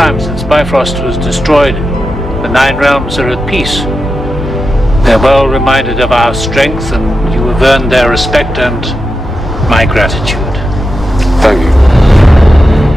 time since Bifrost was destroyed, the 9 realms are at peace. They're well reminded of our strength, and you have earned their respect and my gratitude. Thank you.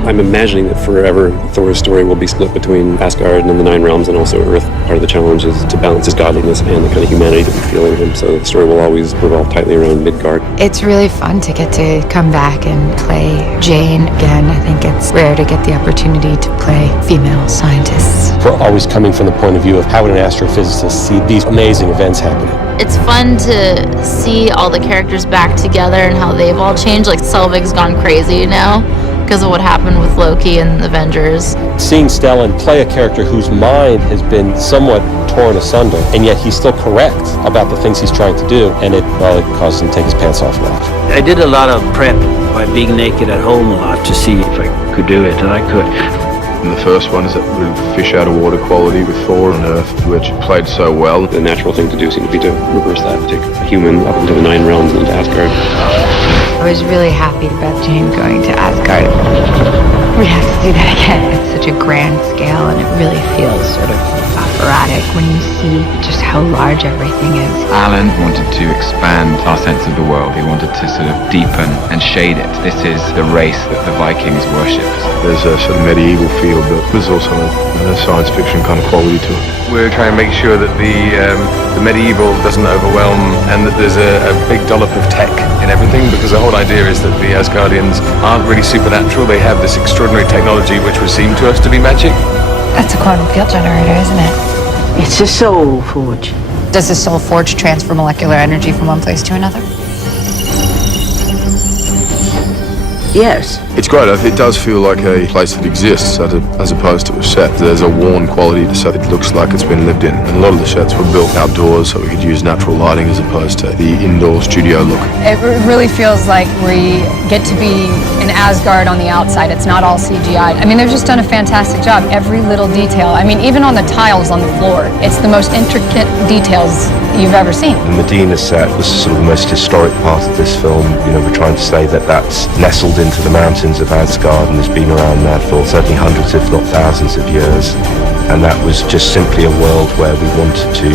I'm imagining that forever Thor's story will be split between Asgard and the 9 realms and also Earth. Part of the challenge is to balance his godliness and the kind of humanity that we feel in him, so the story will always revolve tightly around Midgard. It's really fun to get to come back and play Jane again. I think it's rare to get the opportunity to play female scientists. We're always coming from the point of view of how would an astrophysicist see these amazing events happening. It's fun to see all the characters back together and how they've all changed. Like Selvig's gone crazy now because of what happened with Loki and the Avengers. Seeing Stellan play a character whose mind has been somewhat torn asunder, and yet he's still correct about the things he's trying to do, and it causes him to take his pants off and off. I did a lot of prep by being naked at home a lot to see if I could do it, and I could. And the first one is that with fish out of water quality with Thor on Earth, which played so well. The natural thing to do seemed to be to reverse that, take a human up into the 9 realms and into Asgard. I was really happy about Jane going to Asgard. We have to do that again. It's such a grand scale, and it really feels sort of operatic when you see just how large everything is. Alan wanted to expand our sense of the world. He wanted to sort of deepen and shade it. This is the race that the Vikings worshipped. There's a sort of medieval feel, but there's also a science fiction kind of quality to it. We're trying to make sure that the medieval doesn't overwhelm, and that there's a big dollop of tech in everything, because the whole idea is that the Asgardians aren't really supernatural. They have this extraordinary technology which would seem to us to be magic. That's a quantum field generator, isn't it? It's a soul forge. Does the soul forge transfer molecular energy from one place to another? Yes. It's great. It does feel like a place that exists as opposed to a set. There's a worn quality to set. It looks like it's been lived in. And a lot of the sets were built outdoors, so we could use natural lighting as opposed to the indoor studio look. It really feels like we get to be in Asgard on the outside. It's not all CGI. I mean, they've just done a fantastic job. Every little detail. I mean, even on the tiles on the floor, it's the most intricate details you've ever seen. The Medina set was sort of the most historic part of this film. You know, we're trying to say that that's nestled into the mountains of Asgard and has been around there for certainly hundreds, if not thousands of years. And that was just simply a world where we wanted to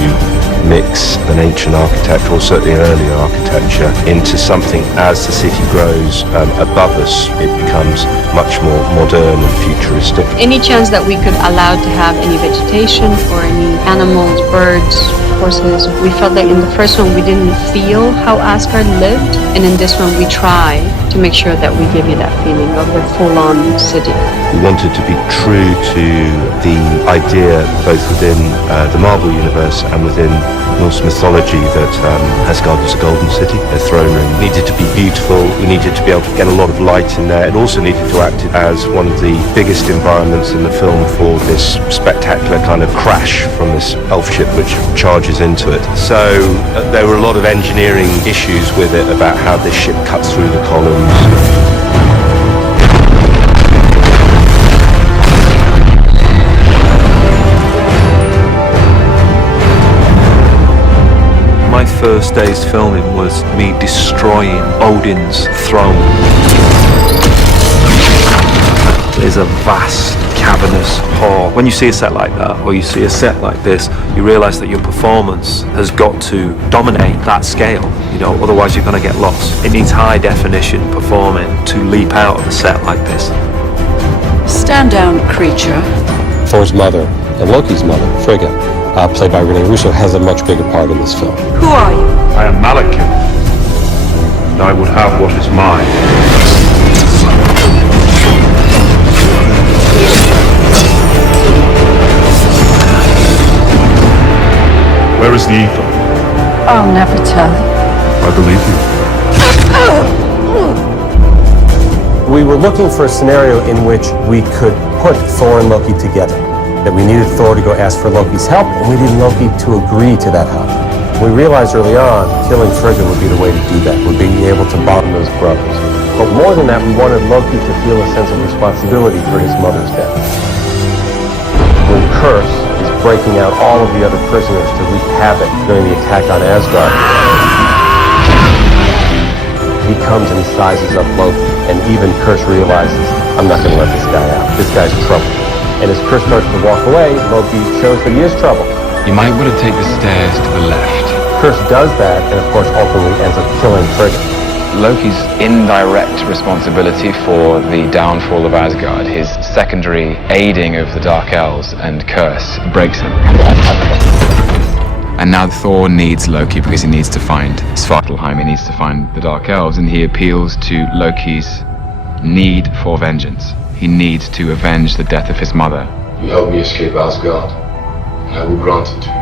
mix an ancient architecture, or certainly an earlier architecture, into something. As the city grows above us, it becomes much more modern and futuristic. Any chance that we could allow to have any vegetation or any animals, birds, horses, we felt that in the first one we didn't feel how Asgard lived, and in this one we try to make sure that we give you that feeling of the full-on city. We wanted to be true to the idea, both within the Marvel universe and within Norse mythology, that Asgard was a golden city, a throne room. It needed to be beautiful, we needed to be able to get a lot of light in there. It also needed to act as one of the biggest environments in the film for this spectacular kind of crash from this elf ship which charges into it. So there were a lot of engineering issues with it about how this ship cuts through the columns. My first day's filming was me destroying Odin's throne. There's a vast, cavernous hall. When you see a set like that, or you see a set like this, you realise that your performance has got to dominate that scale, you know, otherwise you're going to get lost. It needs high definition performing to leap out of a set like this. Stand down, creature. Thor's mother and Loki's mother, Frigga, played by Rene Russo, has a much bigger part in this film. Who are you? I am Malakim, and I would have what is mine. Where is the ether? I'll never tell. I believe you. We were looking for a scenario in which we could put Thor and Loki together. That we needed Thor to go ask for Loki's help, and we needed Loki to agree to that help. We realized early on, killing Frigga would be the way to do that, would be able to bond those brothers. But more than that, we wanted Loki to feel a sense of responsibility for his mother's death. When Curse is breaking out all of the other prisoners to wreak havoc during the attack on Asgard, he comes and he sizes up Loki, and even Curse realizes, I'm not going to let this guy out. This guy's trouble. And as Chris starts to walk away, Loki shows that he is trouble. You might want to take the stairs to the left. Chris does that, and of course ultimately ends up killing Frigga. Loki's indirect responsibility for the downfall of Asgard, his secondary aiding of the Dark Elves and curse, breaks him. And now Thor needs Loki because he needs to find Svartalheim, he needs to find the Dark Elves, and he appeals to Loki's need for vengeance. He needs to avenge the death of his mother. You helped me escape Asgard, and I will grant it to you.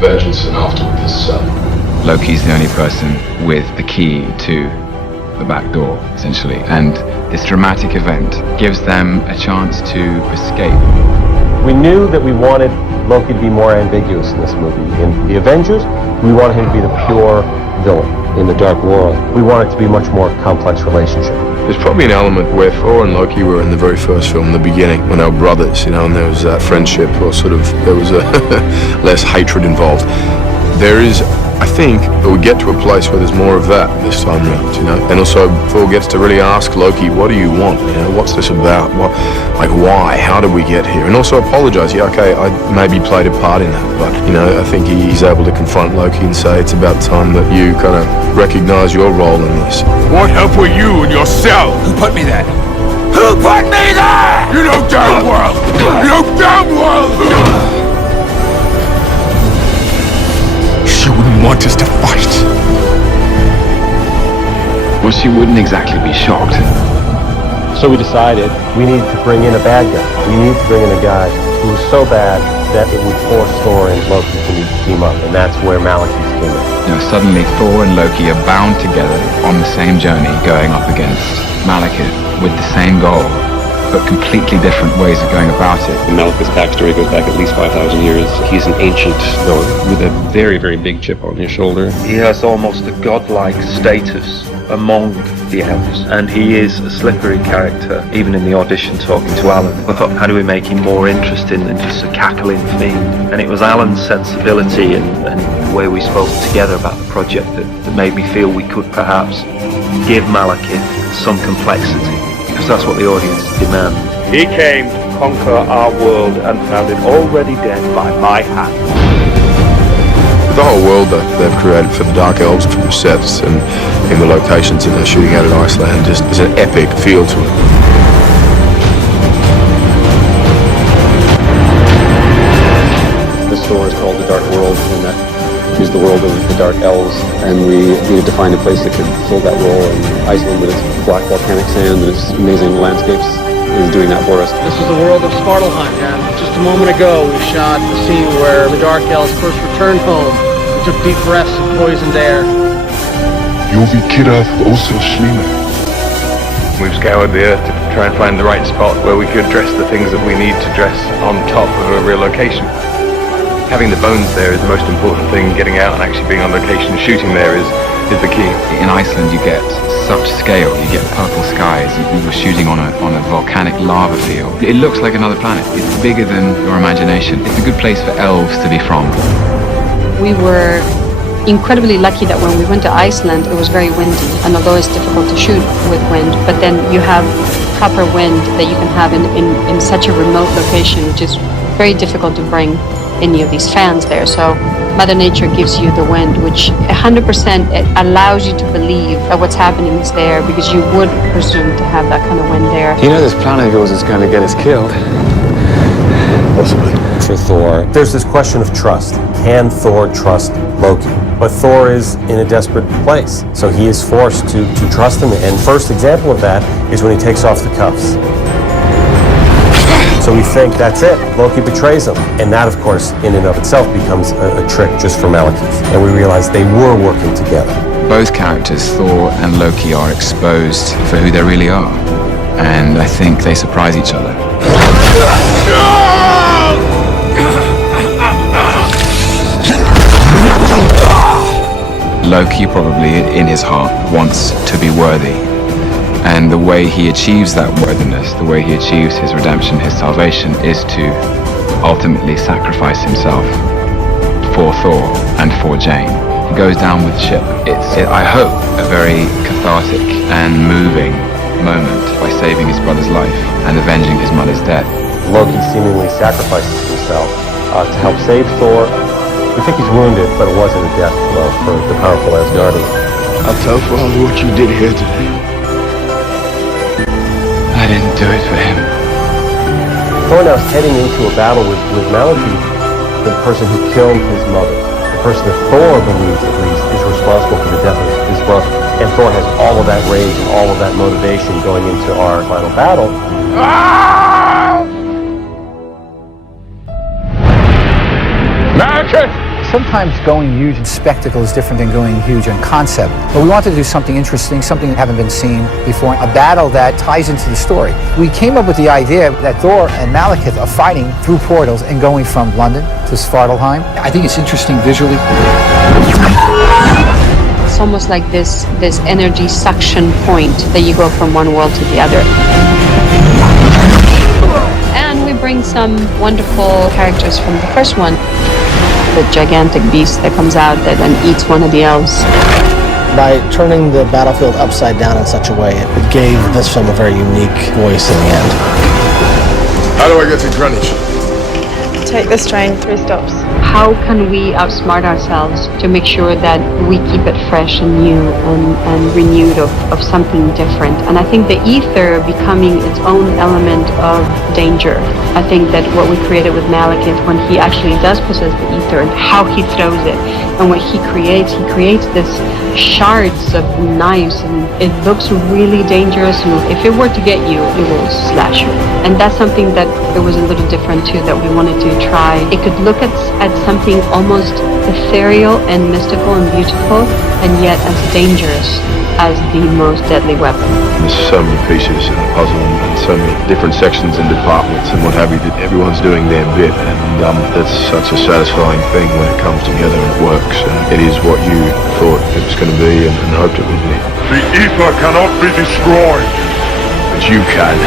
Vengeance and afterward his son. Loki's the only person with the key to the back door, essentially, and this dramatic event gives them a chance to escape. We knew that we wanted Loki to be more ambiguous in this movie. In the Avengers, we wanted him to be the pure villain. In the Dark World, we wanted it to be a much more complex relationship. There's probably an element where Thor and Loki were in the very first film, the beginning, when they were brothers, and there was that friendship, or there was a less hatred involved. There is, I think, that we get to a place where there's more of that this time around, and also Thor gets to really ask Loki, what do you want, what's this about, why, how did we get here, and also apologize. Yeah, okay, I maybe played a part in that, but I think he's able to confront Loki and say it's about time that you kind of recognize your role in this. What help were you and yourself? Who put me there? Who put me there? You know damn well! You know damn well! She wouldn't want us to fight. Well, she wouldn't exactly be shocked. So we decided we need to bring in a bad guy. We need to bring in a guy who was so bad that it would force Thor and Loki to team up, and that's where Malekith came in. Suddenly Thor and Loki are bound together on the same journey, going up against Malekith with the same goal, but completely different ways of going about it. Malekith's backstory goes back at least 5,000 years. He's an ancient villain with a very, very big chip on his shoulder. He has almost a godlike status among the elves, and he is a slippery character, even in the audition talking to Alan. I thought, how do we make him more interesting than just a cackling fiend? And it was Alan's sensibility and the way we spoke together about the project that made me feel we could perhaps give Malekith some complexity, because that's what the audience demands. He came to conquer our world and found it already dead by my hand. The whole world that they've created for the Dark Elves, from the sets and in the locations that they're shooting out in Iceland, just is an epic feel to it. This story is called The Dark World, and that is the world of the Dark Elves, and we needed to find a place that could fill that role, and Iceland with its black volcanic sand and its amazing landscapes is doing that for us. This is the world of Svartalheim, and just a moment ago we shot the scene where the Dark Elves first returned home. We took deep breaths of poisoned air. We've scoured the earth to try and find the right spot where we could dress the things that we need to dress on top of a real location. Having the bones there is the most important thing. Getting out and actually being on location, shooting there is the key. In Iceland you get such scale, you get purple skies, we were shooting on a volcanic lava field. It looks like another planet, it's bigger than your imagination. It's a good place for elves to be from. We were incredibly lucky that when we went to Iceland, it was very windy, and although it's difficult to shoot with wind, but then you have proper wind that you can have in such a remote location, which is very difficult to bring any of these fans there. So Mother Nature gives you the wind, which 100% it allows you to believe that what's happening is there, because you would presume to have that kind of wind there. This planet of yours is going to get us killed. Possibly. For Thor, there's this question of trust. Can Thor trust Loki? But Thor is in a desperate place, so he is forced to trust him. And first example of that is when he takes off the cuffs. So we think that's it. Loki betrays him. And that, of course, in and of itself becomes a trick just for Malekith. And we realize they were working together. Both characters, Thor and Loki, are exposed for who they really are. And I think they surprise each other. Loki probably, in his heart, wants to be worthy. And the way he achieves that worthiness, the way he achieves his redemption, his salvation, is to ultimately sacrifice himself for Thor and for Jane. He goes down with the ship. It's, I hope, a very cathartic and moving moment by saving his brother's life and avenging his mother's death. Loki seemingly sacrifices himself to help save Thor. We think he's wounded, but it wasn't a death blow for the powerful Asgardian. I'll tell Father what you did here today. I didn't do it for him. Thor now is heading into a battle with Malekith, the person who killed his mother. The person that Thor believes, at least, is responsible for the death of his brother. And Thor has all of that rage and all of that motivation going into our final battle. Sometimes going huge in spectacle is different than going huge in concept. But we wanted to do something interesting, something that hadn't been seen before, a battle that ties into the story. We came up with the idea that Thor and Malekith are fighting through portals and going from London to Svartalheim. I think it's interesting visually. It's almost like this energy suction point that you go from one world to the other. And we bring some wonderful characters from the first one. The gigantic beast that comes out that then eats one of the elves. By turning the battlefield upside down in such a way, it gave this film a very unique voice in the end. How do I get to Greenwich? Take this train 3 stops. How can we outsmart ourselves to make sure that we keep it fresh and new and renewed of something different? And I think the ether becoming its own element of danger. I think that what we created with Malekith, when he actually does possess the ether and how he throws it, and what he creates this shards of knives, and it looks really dangerous, and if it were to get you, it will slash you. And that's something that it was a little different too, that we wanted to try. It could look at something almost ethereal and mystical and beautiful, and yet as dangerous as the most deadly weapon. There's so many pieces in the puzzle and so many different sections and departments and what have you that everyone's doing their bit, and that's such a satisfying thing when it comes together and it works, and it is what you thought it was going to be and hoped it would be. The ether cannot be destroyed. But you can.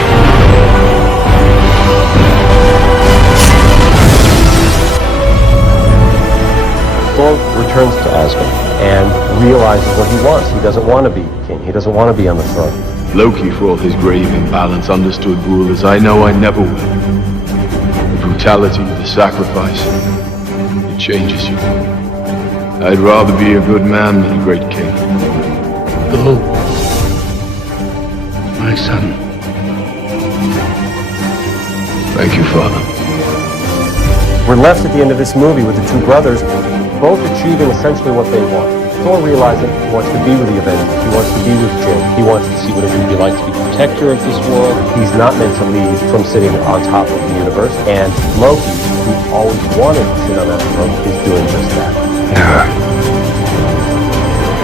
Thor returns to Asgard and realizes what he wants. He doesn't want to be king. He doesn't want to be on the throne. Loki, for all his grave imbalance, understood rule as I know I never will. The brutality, the sacrifice, it changes you. I'd rather be a good man than a great king. Go, my son. Thank you, Father. We're left at the end of this movie with the two brothers, both achieving essentially what they want. Thor realizing he wants to be with the Avengers, he wants to be with Jim, he wants to see what it would be like to be protector of this world. He's not meant to lead from sitting on top of the universe, and Loki, who always wanted to sit on that throne, is doing just that. No.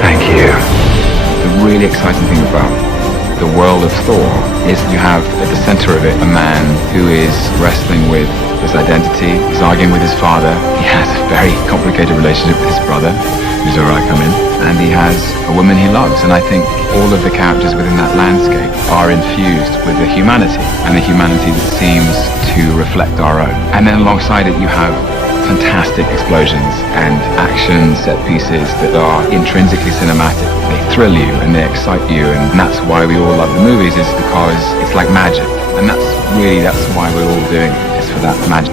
Thank you. The really exciting thing about the world of Thor is you have at the center of it a man who is wrestling with his identity. He's arguing with his father. He has a very complicated relationship with his brother, who's where I come in, and he has a woman he loves. And I think all of the characters within that landscape are infused with the humanity, and the humanity that seems to reflect our own. And then alongside it you have fantastic explosions and action set pieces that are intrinsically cinematic. They thrill you and they excite you, and that's why we all love the movies, is because it's like magic. And that's why we're all doing it, is for that magic.